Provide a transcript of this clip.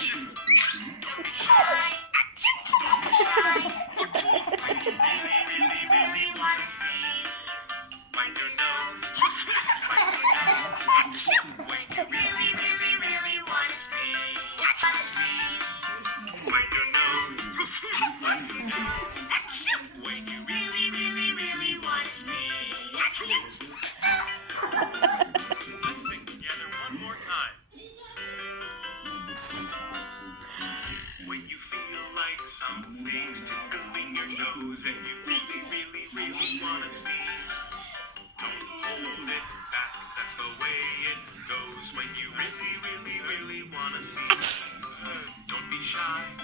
Don't be shy. Don't be shy. When you really, really, really want to sneeze, wipe your nose. Wipe your nose. When you really, really, really want to sneeze, wipe your nose. Wipe your nose. When you really, really, really want to sneeze. Let's sing together one more time. When you feel like something's tickling your nose and you really, really, really want to sneeze, don't hold it back. That's the way it goes when you really, really, really want to sneeze. Don't be shy.